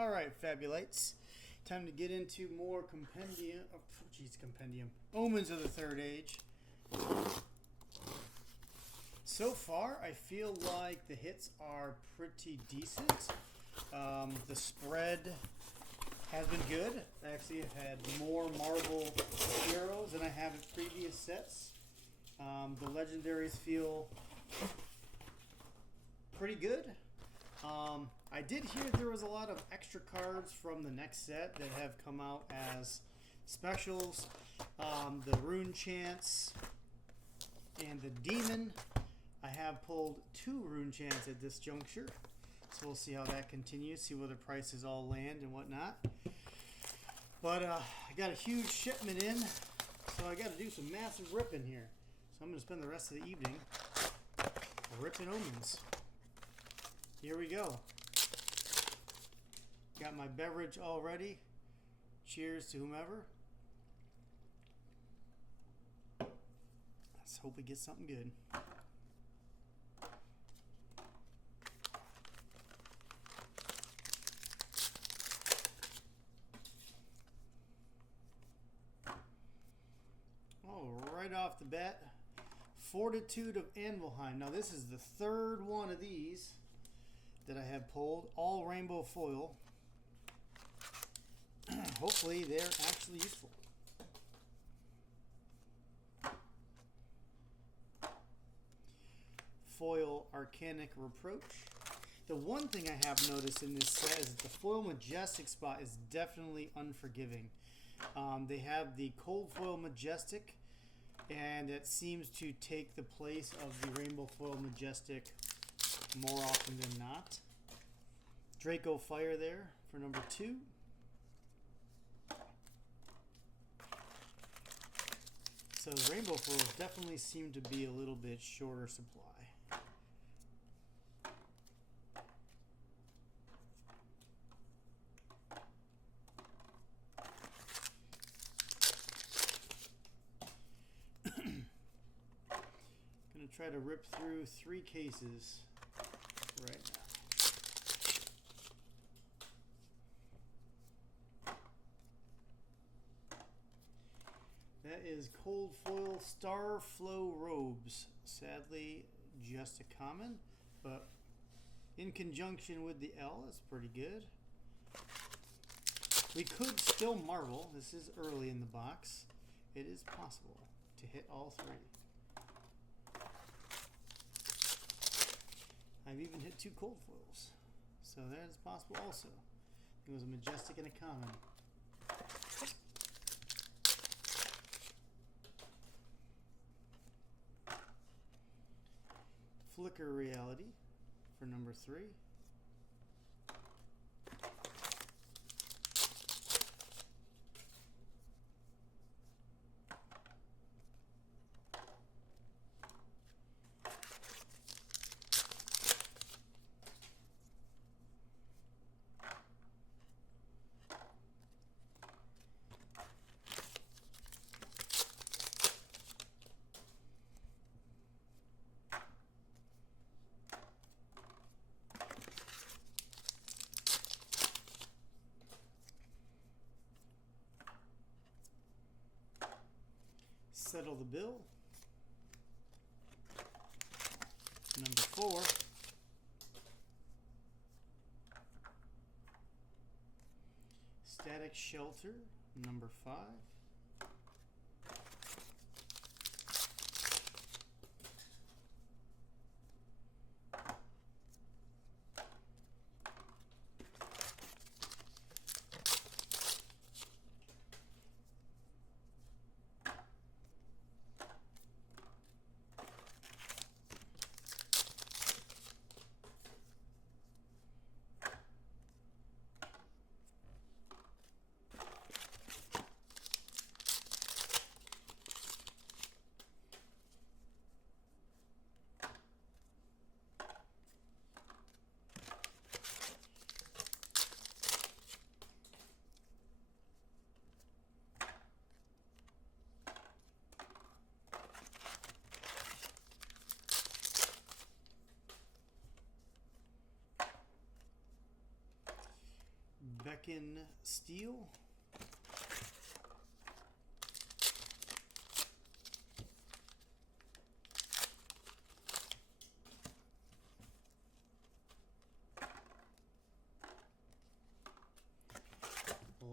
All right, Fabulites. Time to get into more compendium. Omens of the Third Age. So far, I feel like the hits are pretty decent. The spread has been good. I actually have had more Marvel heroes than I have in previous sets. The legendaries feel pretty good. I did hear there was a lot of extra cards from the next set that have come out as specials. The Rune Chance and the Demon. I have pulled 2 Rune Chants at this juncture. So we'll see how that continues, see where the prices all land and whatnot. But I got a huge shipment in, so I got to do some massive ripping here. So I'm going to spend the rest of the evening ripping Omens. Here we go. Got my beverage all ready. Cheers to whomever. Let's hope we get something good. Oh, right off the bat, Fortitude of Anvilheim. Now this is the third one of these that I have pulled, all rainbow foil. Hopefully they're actually useful. Foil Arcanic Reproach. The one thing I have noticed in this set is that the foil Majestic spot is definitely unforgiving. They have the cold foil Majestic, and it seems to take the place of the rainbow foil Majestic more often than not. Draco Fire there for number 2. So the rainbow foils definitely seem to be a little bit shorter supply. Gonna try to rip through 3 cases right now. That is Cold Foil Starflow Robes. Sadly, just a common, but in conjunction with the L, that's pretty good. We could still marvel. This is early in the box. It is possible to hit all 3. I've even hit 2 cold foils, so that is possible also. It was a Majestic and a common. Flicker Reality for number 3. Settle the Bill. Number 4. Static Shelter. Number 5. Beacon Steel.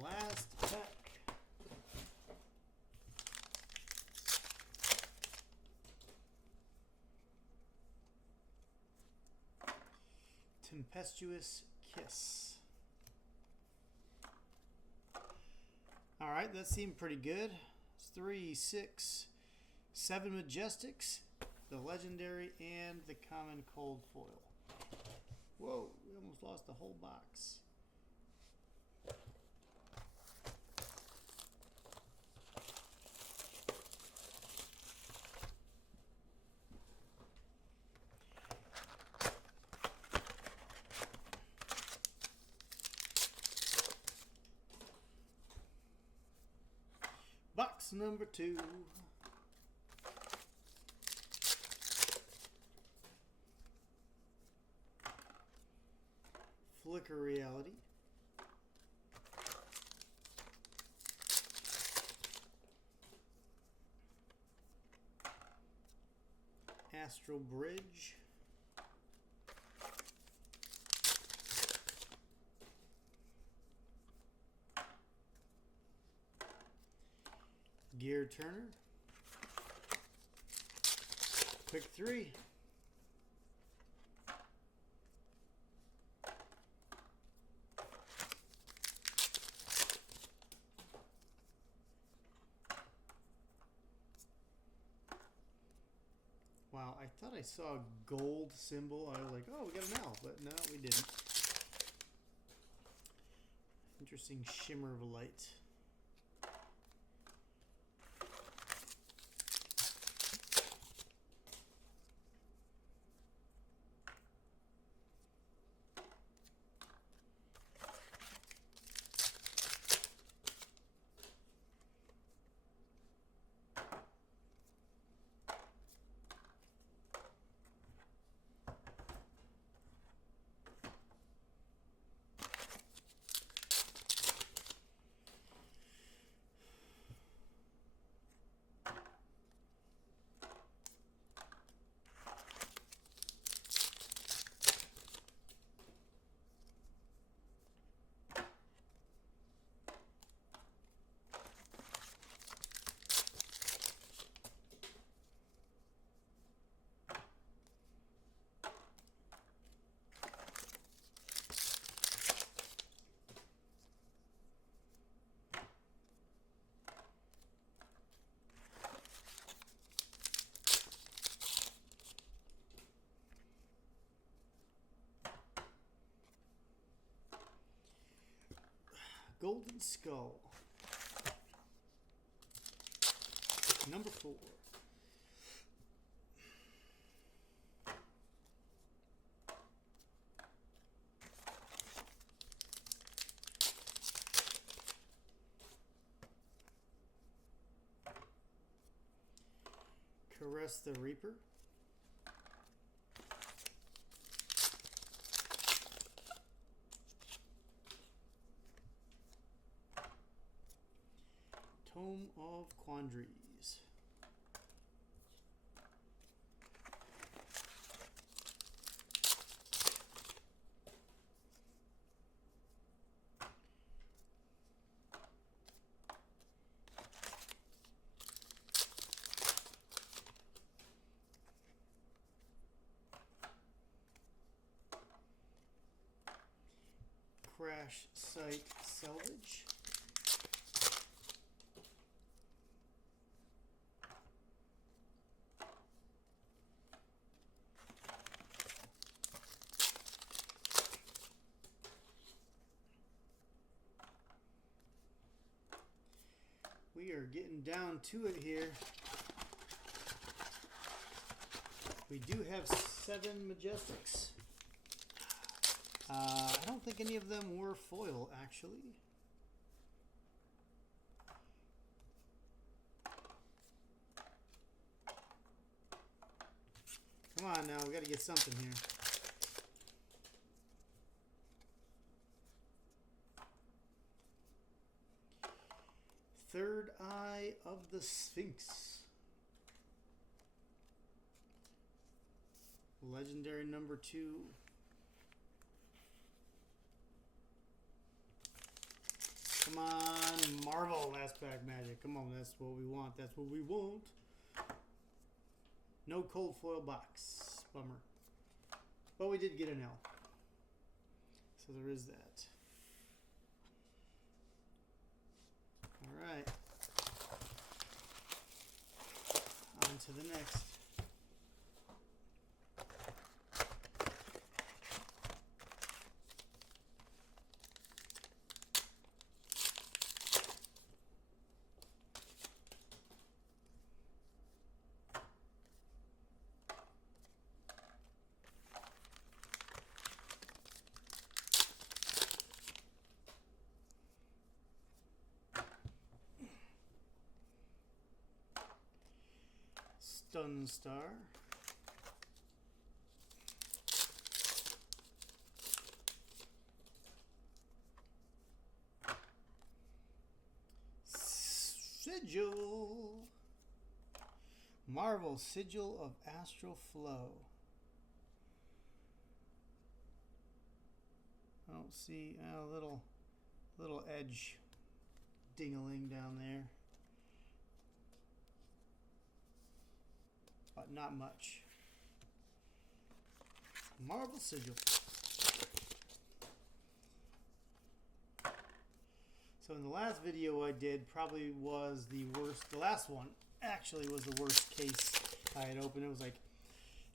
Last pack. Tempestuous Kiss. All right, that seemed pretty good. It's 3, 6, 7 Majestics, the Legendary, and the Common Cold Foil. Whoa, we almost lost the whole box. Box number 2. Flicker Reality. Astral Bridge. Gear Turner. Quick 3. Wow, I thought I saw a gold symbol. I was like, oh, we got an L, but no, we didn't. Interesting shimmer of light. Golden Skull. Number 4. Caress the Reaper. Tome of Quandaries. Crash Site Salvage. We are getting down to it here. We do have 7 Majestics. I don't think any of them were foil, actually. Come on now, we got to get something here. Third Eye of the Sphinx. Legendary number 2. Come on, Marvel last pack magic. Come on, that's what we want. That's what we want. No cold foil box. Bummer. But we did get an L. So there is that. Alright. On to the next. Sunstar. Sigil. Marvel Sigil of Astral Flow. I don't see a little edge ding-a-ling down there. But not much. Marvel Sigil. So in the last video I did probably was the worst. The last one actually was the worst case I had opened. It was like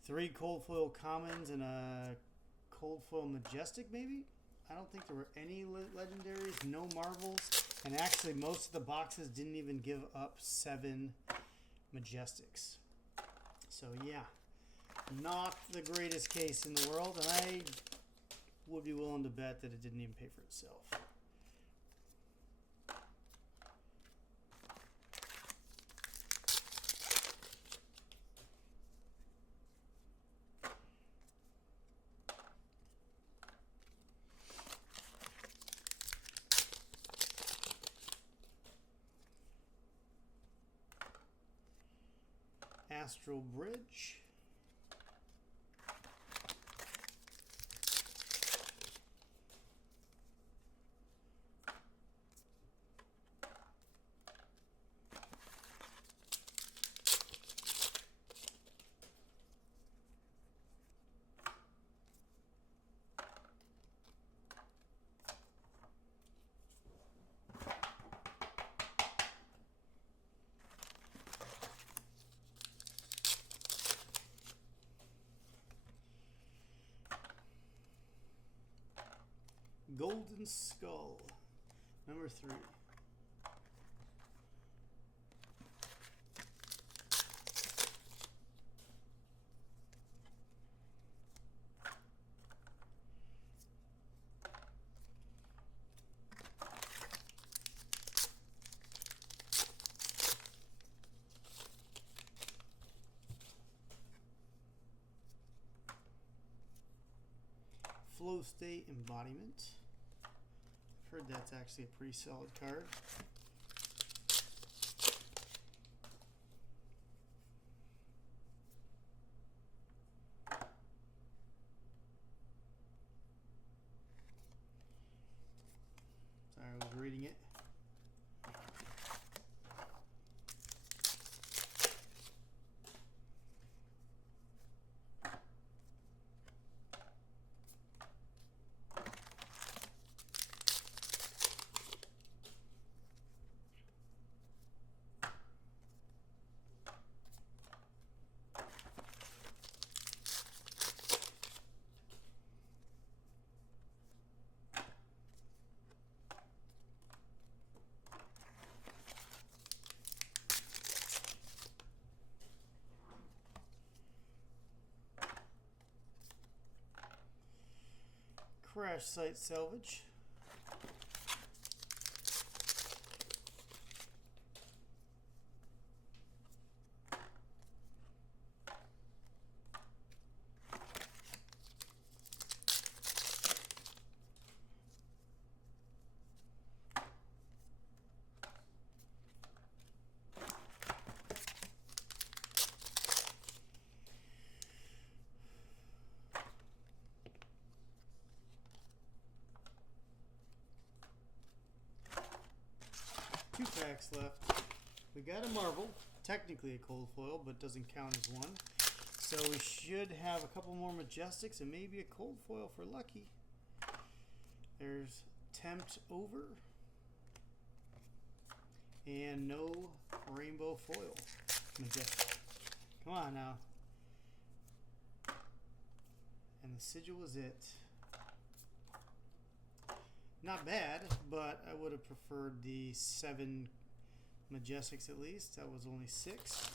3 cold foil commons and a cold foil majestic maybe. I don't think there were any legendaries, no Marvels, and actually most of the boxes didn't even give up 7 majestics. So yeah, not the greatest case in the world, and I would be willing to bet that it didn't even pay for itself. Astral Bridge. Golden Skull, number 3. Flow State Embodiment. Heard that's actually a pretty solid card. Sorry, I was reading it. Crash Site Salvage. 2 packs left. We got a Marvel, technically a cold foil, but doesn't count as one. So we should have a couple more Majestics and maybe a cold foil for lucky. There's Tempt Over. And no rainbow foil Majestic. Come on now. And the sigil is it. Not bad, but I would have preferred the 7 Majestics at least. That was only 6.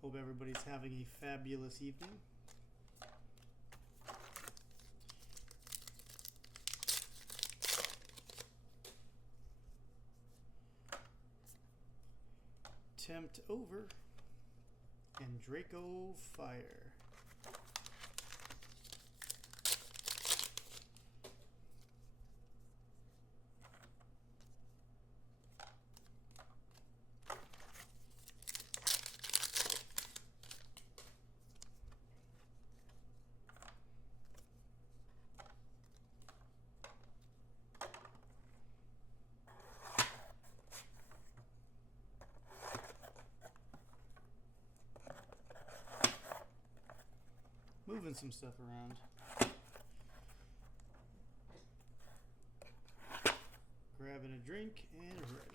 Hope everybody's having a fabulous evening. Tempt Over and Draco Fire. Moving some stuff around. Grabbing a drink and ready.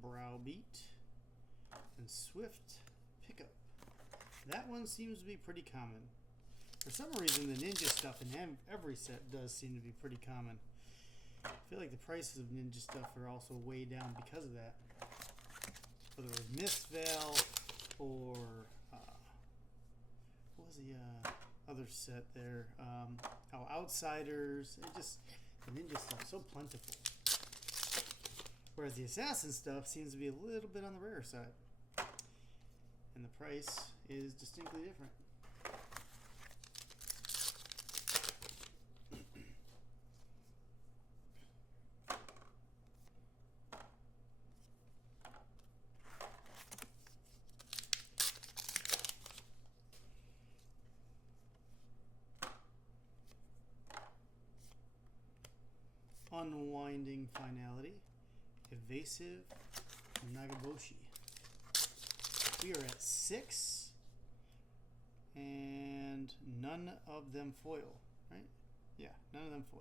Browbeat and Swift Pickup. That one seems to be pretty common. For some reason, the Ninja stuff in every set does seem to be pretty common. I feel like the prices of Ninja stuff are also way down because of that. Whether it was Mistveil or what was the other set there? Outsiders. It just, the Ninja stuff is so plentiful. Whereas the Assassin stuff seems to be a little bit on the rarer side. And the price is distinctly different. Unwinding Finality. Evasive Nagaboshi. We are at 6 and none of them foil, right? Yeah, none of them foil.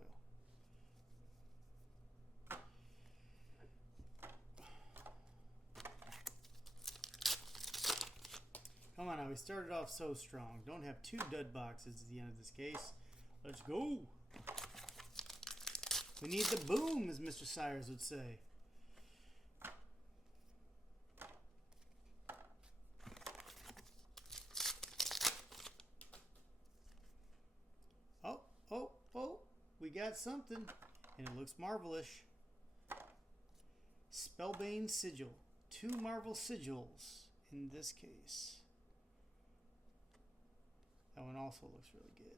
Come on now, we started off so strong. Don't have 2 dud boxes at the end of this case. Let's go. We need the boom, as Mr. Sires would say. We got something, and it looks marvelish. Spellbane Sigil. 2 Marvel Sigils in this case. That one also looks really good.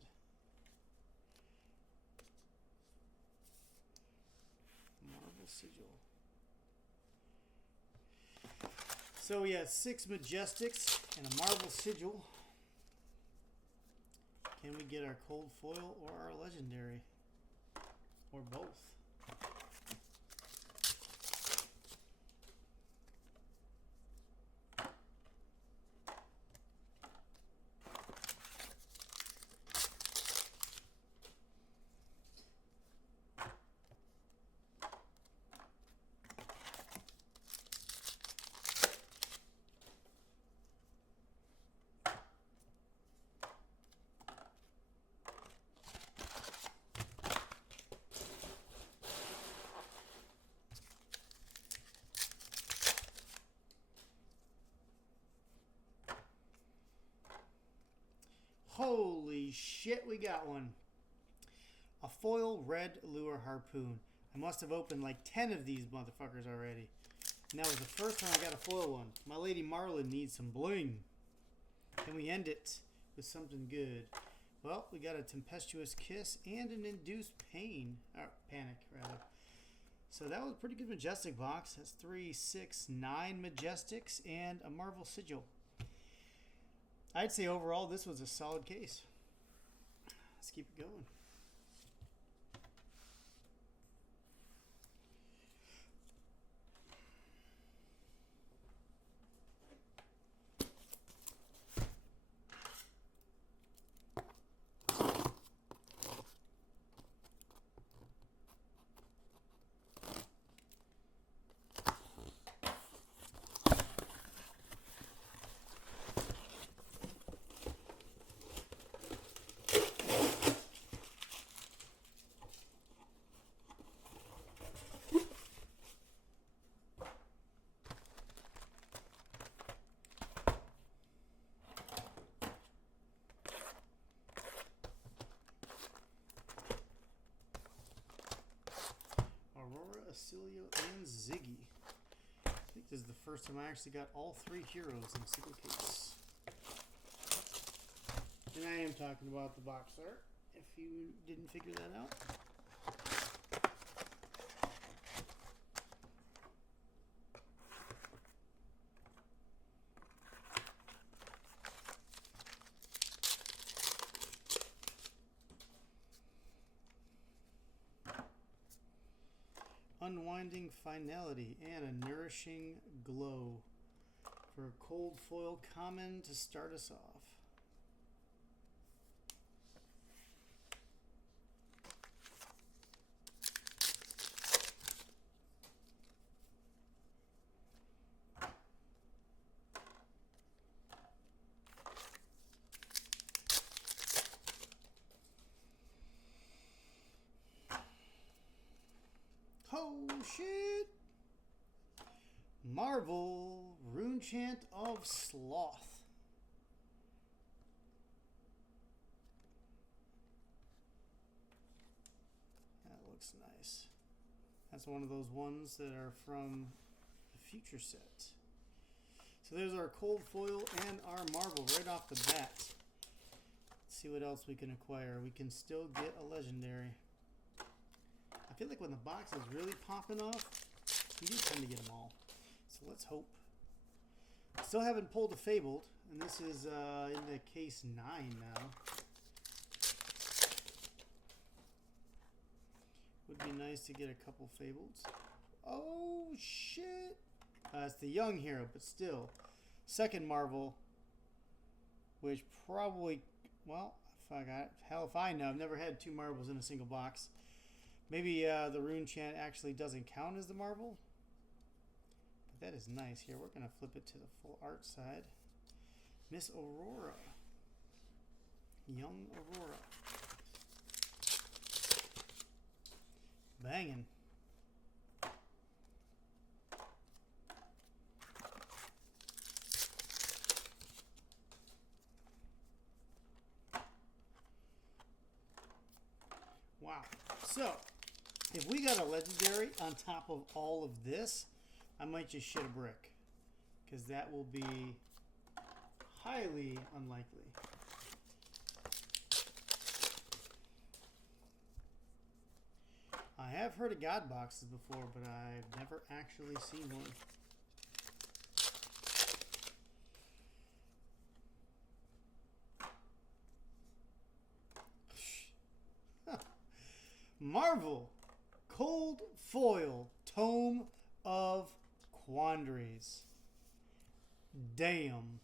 Marvel Sigil. So we have 6 Majestics and a Marvel Sigil. Can we get our cold foil or our legendary? Or both? Holy shit, we got one. A foil red lure harpoon. I must have opened like 10 of these motherfuckers already. And that was the first time I got a foil one. My lady Marlin needs some bling. Can we end it with something good? Well, we got a tempestuous kiss and an induced pain. Or panic, rather. So that was a pretty good Majestic box. That's 3, 6, 9 Majestics and a Marvel Sigil. I'd say overall this was a solid case. Let's keep it going. Aurora, Acilio, and Ziggy. I think this is the first time I actually got all 3 heroes in a single case. And I am talking about the box art, if you didn't figure that out. Unwinding Finality and a Nourishing Glow for a cold foil common to start us off. Oh shit! Marvel Runechant of Sloth. That looks nice. That's one of those ones that are from the future set. So there's our cold foil and our Marvel right off the bat. Let's see what else we can acquire. We can still get a legendary. I feel like when the box is really popping off, you do tend to get them all. So let's hope. Still haven't pulled a Fabled, and this is into case 9 now. Would be nice to get a couple Fableds. Oh shit! It's the young hero, but still. Second Marvel, which probably, well, fuck, hell if I know. I've never had 2 Marvels in a single box. Maybe the Runechant actually doesn't count as the Marvel. But that is nice. Here, we're going to flip it to the full art side. Miss Aurora. Young Aurora. Banging. Wow. So, if we got a legendary on top of all of this, I might just shit a brick. Because that will be highly unlikely. I have heard of God boxes before, but I've never actually seen one. Marvel Cold Foil Tome of Quandaries. Damn.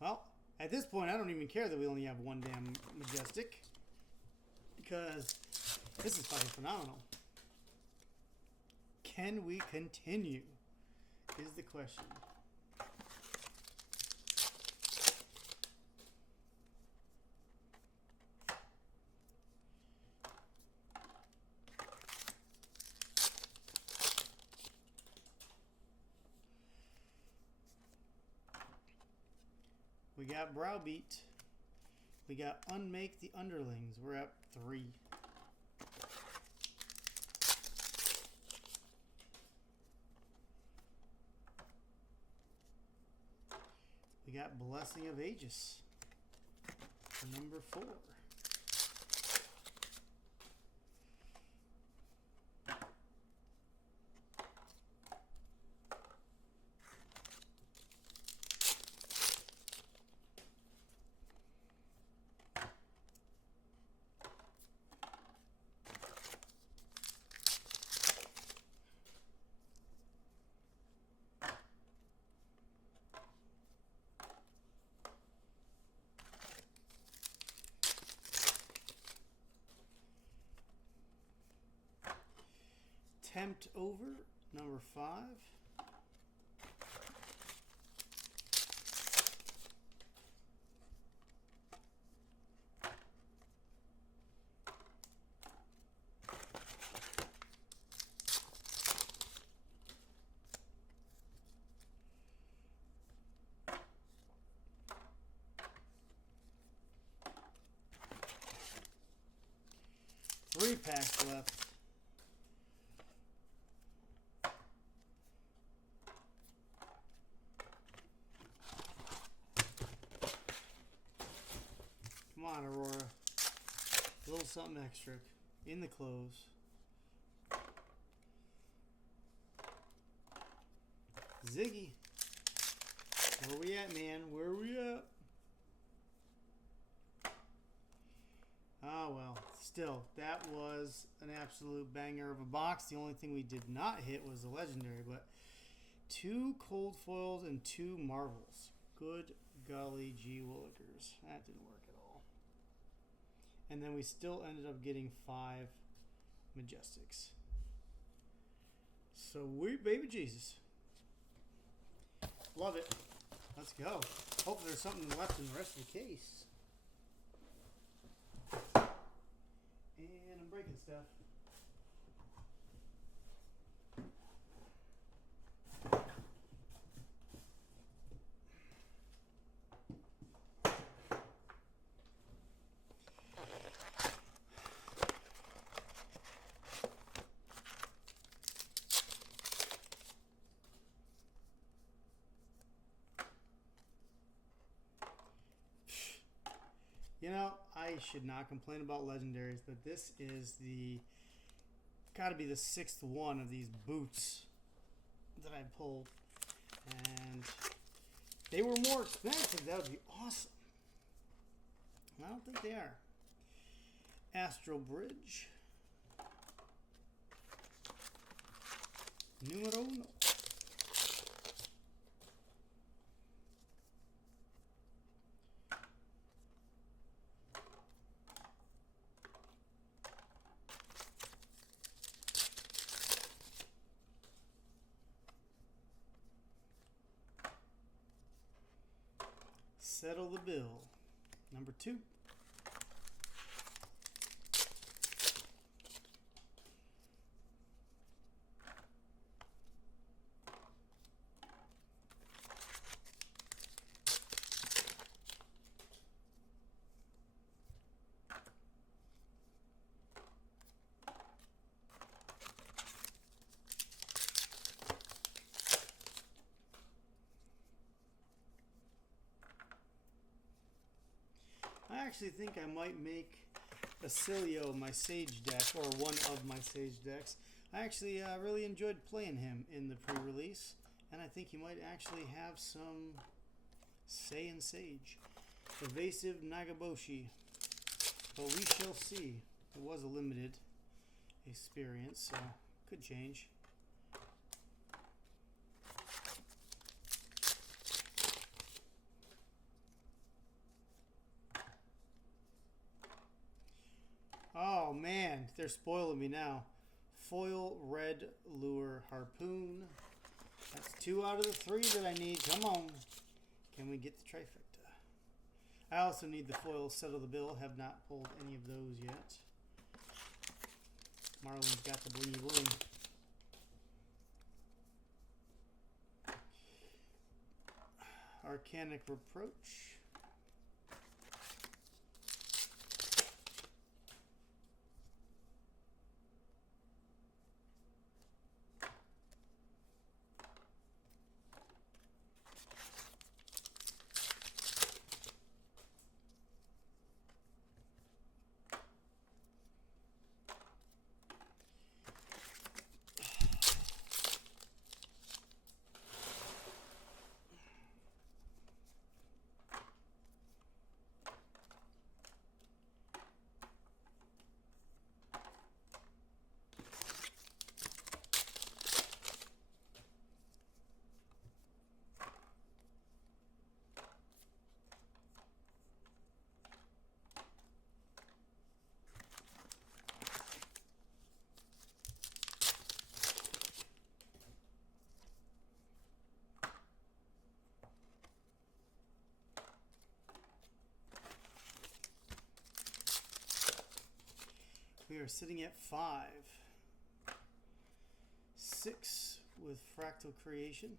Well, at this point, I don't even care that we only have 1 damn Majestic. Because this is fucking phenomenal. Can we continue? Is the question. We got Browbeat. We got Unmake the Underlings. We're at 3. We got Blessing of Aegis. Number 4. Tempt Over, number 5. Three packs left. Come on, Aurora. A little something extra in the close. Ziggy. Where we at, man? Where we at? Oh, well. Still, that was an absolute banger of a box. The only thing we did not hit was the legendary, but 2 cold foils and 2 marvels. Good golly gee willikers. That didn't work at all. And then we still ended up getting 5 Majestics. So baby Jesus. Love it. Let's go. Hope there's something left in the rest of the case. And I'm breaking stuff. You know, I should not complain about legendaries, but this is gotta be the 6th one of these boots that I pulled. And if they were more expensive, that would be awesome. I don't think they are. Astral Bridge. Numero uno. Settle the Bill, number 2. I actually think I might make Acilio my Sage deck, or one of my Sage decks. I actually really enjoyed playing him in the pre-release, and I think he might actually have some say in Sage. Evasive Nagaboshi, but we shall see. It was a limited experience, so could change. Oh man, they're spoiling me now. Foil Red Lure Harpoon. That's 2 out of the 3 that I need. Come on. Can we get the trifecta? I also need the foil Settle the Bill. Have not pulled any of those yet. Marlon's got the blingy bling. Arcanic Reproach. are sitting at 5. 6 with Fractal Creation.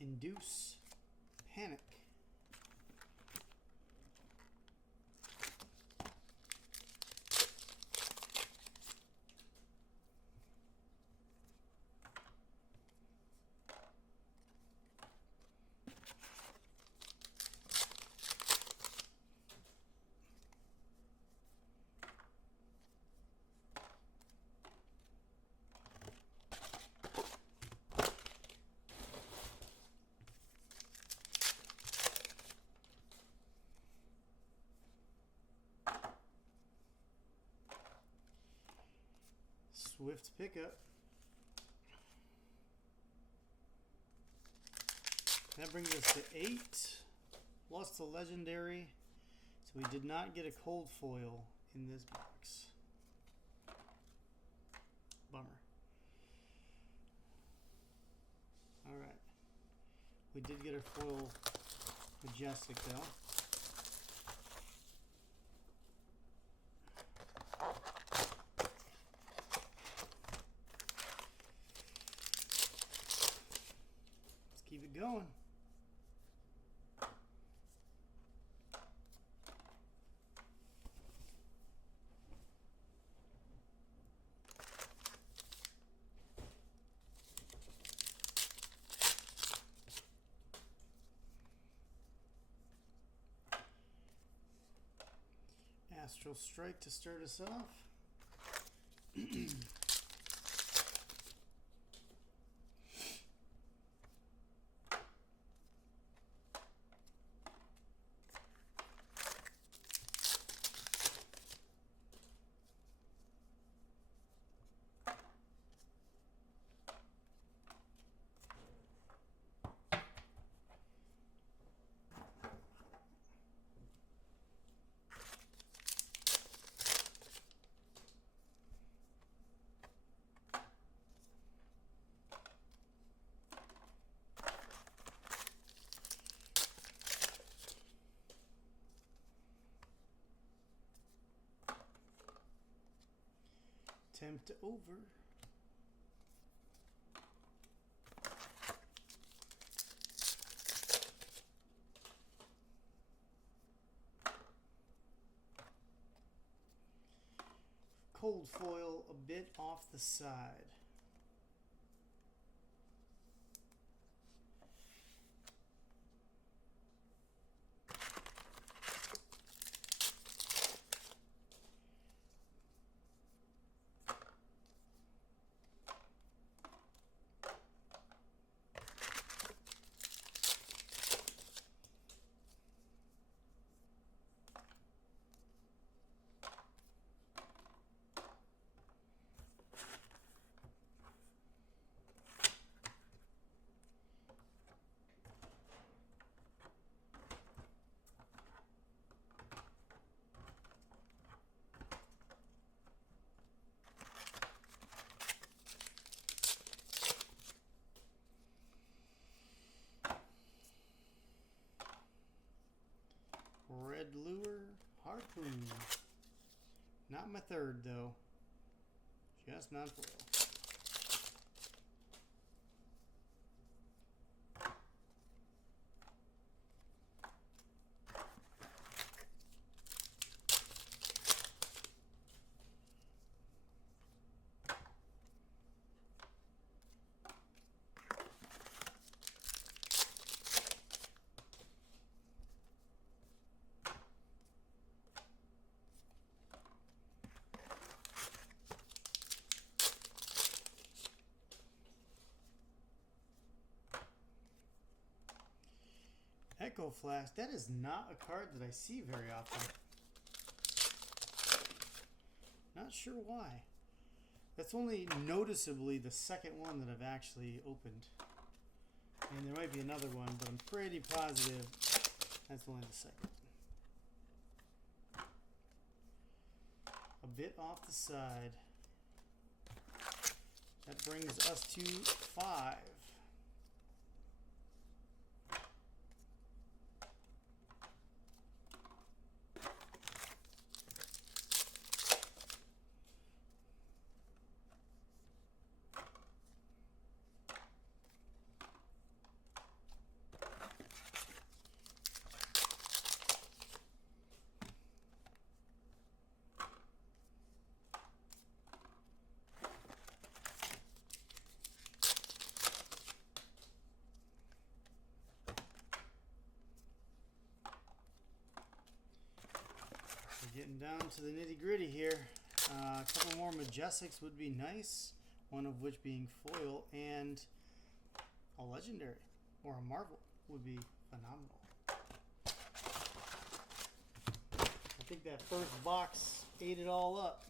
Induce Panic. Swift Pickup. That brings us to 8. Lost the Legendary. So we did not get a cold foil in this box. Bummer. Alright. We did get a foil Majestic though. Keep it going. Astral Strike to start us off. Tempt over. Cold foil a bit off the side. Red Lure Harpoon. Not my third though. Just non-foil. Echo Flash. That is not a card that I see very often. Not sure why. That's only noticeably the second one that I've actually opened. And there might be another one, but I'm pretty positive that's only the second. bit off the side. That brings us to 5. Getting down to the nitty-gritty here. A couple more Majestics would be nice, one of which being foil, and a legendary or a Marvel would be phenomenal. I think that first box ate it all up.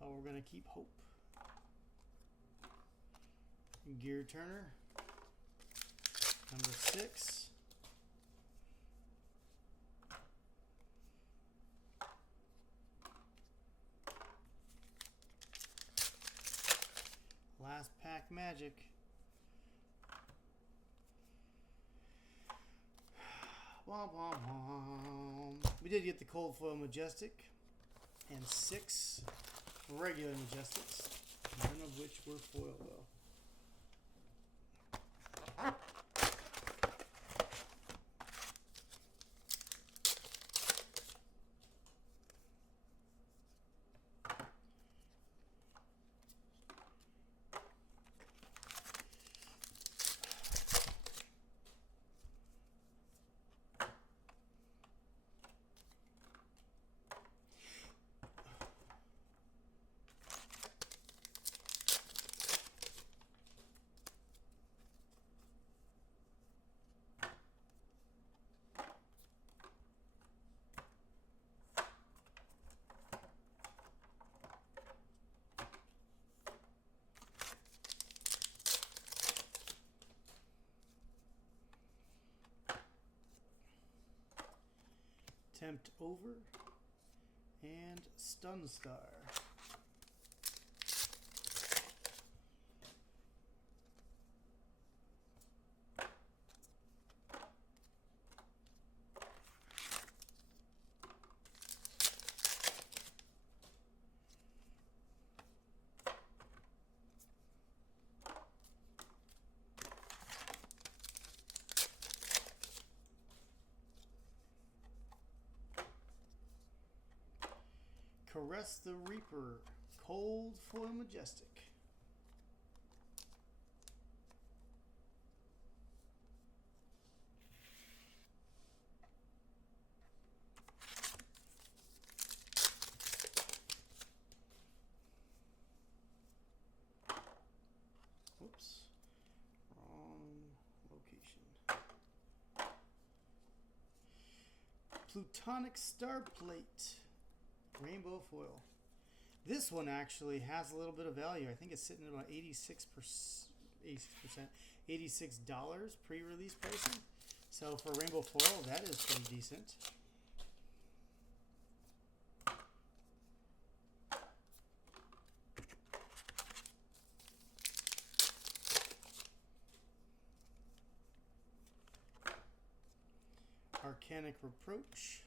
But we're going to keep hope. Gear Turner, number 6. Last pack magic. Womp womp womp. We did get the cold foil Majestic and 6 regular Majestics, none of which were foil though. Tempt Over and Stun Star. Caress the Reaper, cold foil Majestic. Oops, wrong location. Plutonic Star Plate. Rainbow foil. This one actually has a little bit of value. I think it's sitting at about 86%, $86 pre-release pricing. So for rainbow foil, that is pretty decent. Arcanic Reproach.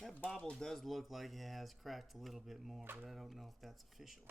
That bobble does look like it has cracked a little bit more, but I don't know if that's official.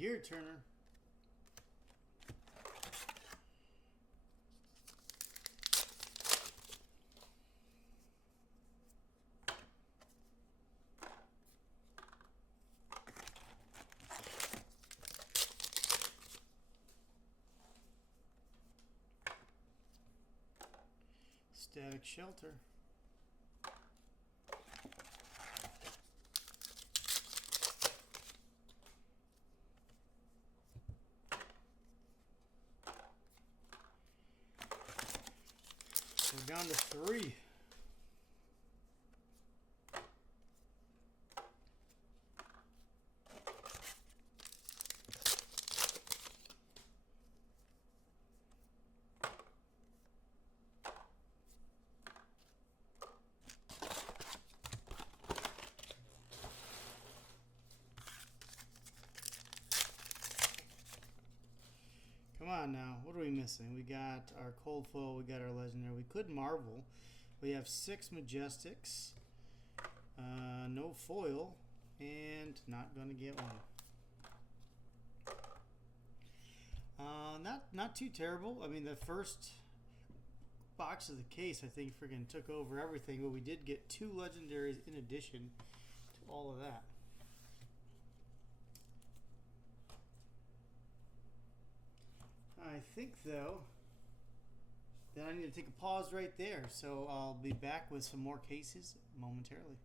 Gear Turner. Static Shelter. We're down to 3. Come on now, what are we missing? We got our Cold Foil, we got our Legendary. We could Marvel. We have 6 Majestics, no foil, and not going to get one. Not too terrible. I mean, the first box of the case, I think, friggin' took over everything, but we did get 2 Legendaries in addition to all of that. I think, though, that I need to take a pause right there, so I'll be back with some more cases momentarily.